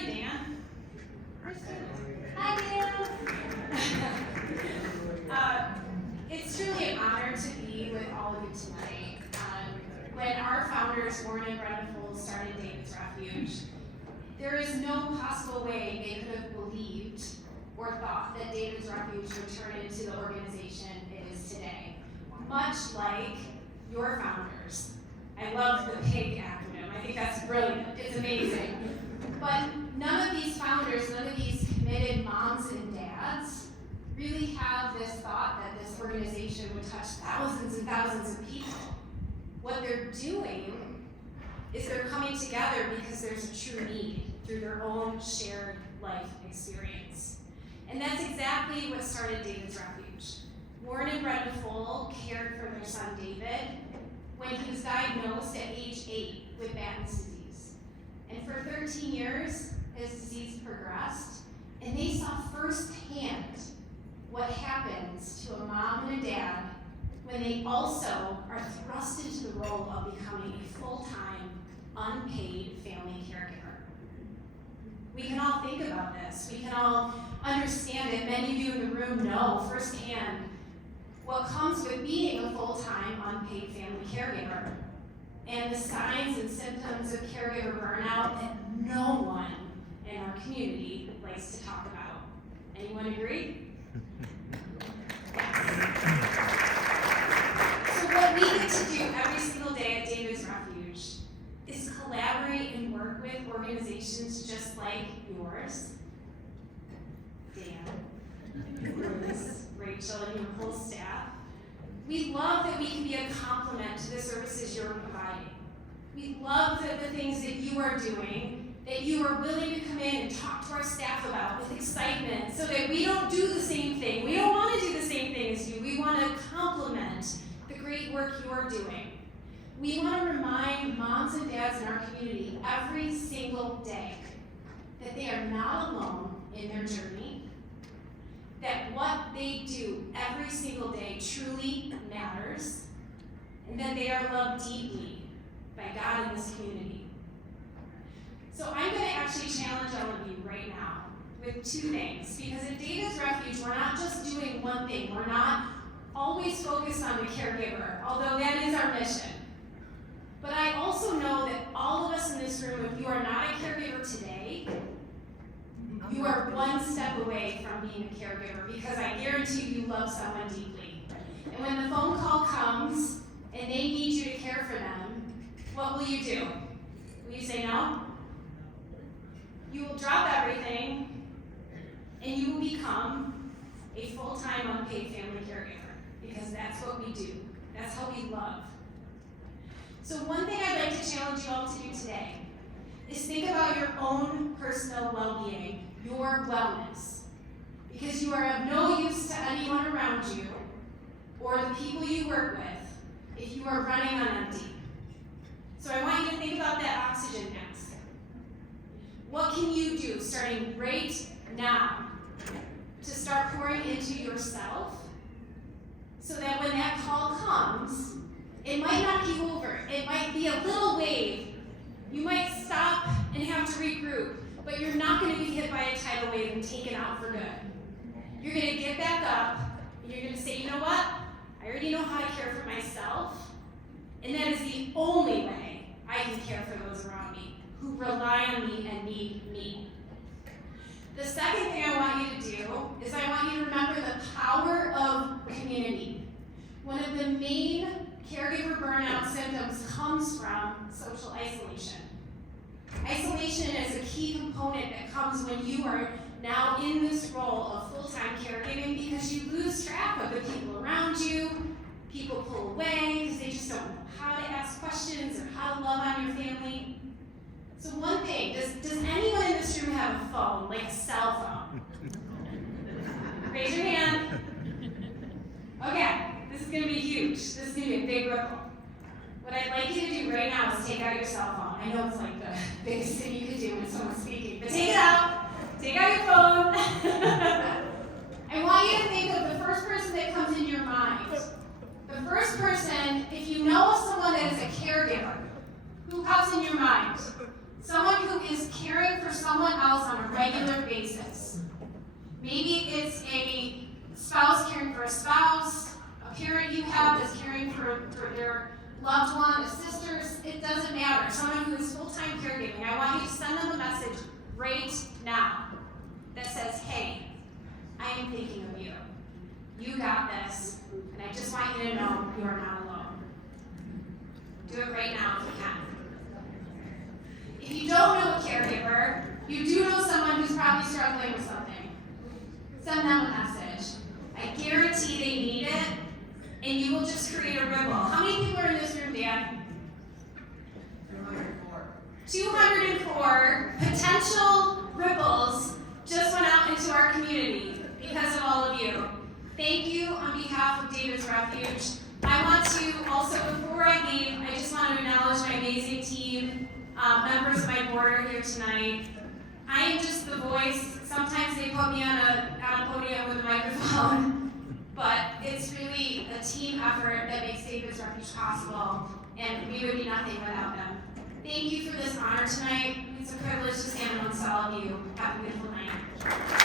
you, Dan? Hi, Dan. It's truly an honor to be with all of you tonight. When our founders, Warren and Brenda Foles, started David's Refuge, there is no possible way they could have believed or thought that David's Refuge would turn into the organization it is today. Much like your founders. I love the PIG acronym. I think that's brilliant. It's amazing. But none of these founders, none of these committed moms and dads really have this thought that this organization would touch thousands and thousands of people. What they're doing is they're coming together because there's a true need through their own shared life experience. And that's exactly what started David's Refuge. Warren and Brenda Foles cared for their son David when he was diagnosed at age 8 with Batten's disease. And for 13 years, his disease progressed, and they saw firsthand what happens to a mom and a dad when they also are thrust into the role of becoming a full-time, unpaid family caregiver. We can all think about this. We can all understand it. Many of you in the room know firsthand what comes with being a full-time, unpaid family caregiver and the signs and symptoms of caregiver burnout that no one in our community likes to talk about. Anyone agree? So what we get to do every single day at David's Refuge is collaborate and work with organizations just like yours, Dan, Bruce, Rachel, and your whole staff. We love that we can be a complement to the services you're providing. We love that the things that you are doing, that you are willing to come in and talk to our staff about with excitement so that we don't do the same thing. We don't want to do the same thing as you. We want to complement the great work you're doing. We want to remind moms and dads in our community every single day that they are not alone in their journey, that what they do every single day truly matters, and that they are loved deeply by God in this community. So I'm going to actually challenge all of you right now with two things, because at David's Refuge, we're not just doing one thing. We're not always focused on the caregiver, although that is our mission. But I also know that all of us in this room, if you are not a caregiver today, you are one step away from being a caregiver, because I guarantee you love someone deeply. And when the phone call comes and they need you to care for them, what will you do? Will you say no? You will drop everything and you will become a full-time unpaid family caregiver, because that's what we do. That's how we love. So one thing I'd like to challenge you all to do today is think about your own personal well-being, your wellness, because you are of no use to anyone around you or the people you work with if you are running on empty. So I want you to think about that oxygen mask. What can you do starting right now to start pouring into yourself so that when that call comes, it might knock you over. It might be a little wave. You might stop and have to regroup, but you're not going to be hit by a tidal wave and taken out for good. You're going to get back up, and you're going to say, you know what? I already know how to care for myself, and that is the only way I can care for those around me who rely on me and need me. The second thing I want you to do is I want you to remember the power of community. One of the main caregiver burnout symptoms comes from social isolation. Isolation is a key component that comes when you are now in this role of full-time caregiving, because you lose track of the people around you. People pull away because they just don't know how to ask questions or how to love on your family. So one thing, does anyone in this room have a phone, like a cell phone? Raise your hand. Okay, this is going to be huge. This is going to be a big ripple. What I'd like you to do right now is take out your cell phone. I know it's like the biggest thing you could do when someone's speaking, but take it out. Take out your phone. I want you to think of the first person that comes into your mind. The first person, if you know of someone that is a caregiver, who pops in your mind? Someone who is caring for someone someone else on a regular basis. Maybe it's a spouse caring for a spouse, a parent you have is caring for their loved one, a sister's, it doesn't matter. Someone who is full-time caregiving. I want you to send them a message right now that says, hey, I am thinking of you. You got this, and I just want you to know you are not alone. Do it right now if you can. If you don't know a caregiver, you do know someone who's probably struggling with something. Send them a message. I guarantee they need it, and you will just create a ripple. How many people are in this room, Dan? 204 potential ripples just went out into our community because of all of you. Thank you on behalf of David's Refuge. I want to also, before I leave, I just want to acknowledge my amazing team, members of my board are here tonight. I am just the voice. Sometimes they put me on a podium with a microphone, but it's really a team effort that makes David's Refuge possible, and we would be nothing without them. Thank you for this honor tonight. It's a privilege to stand amongst all of you. Have a beautiful night.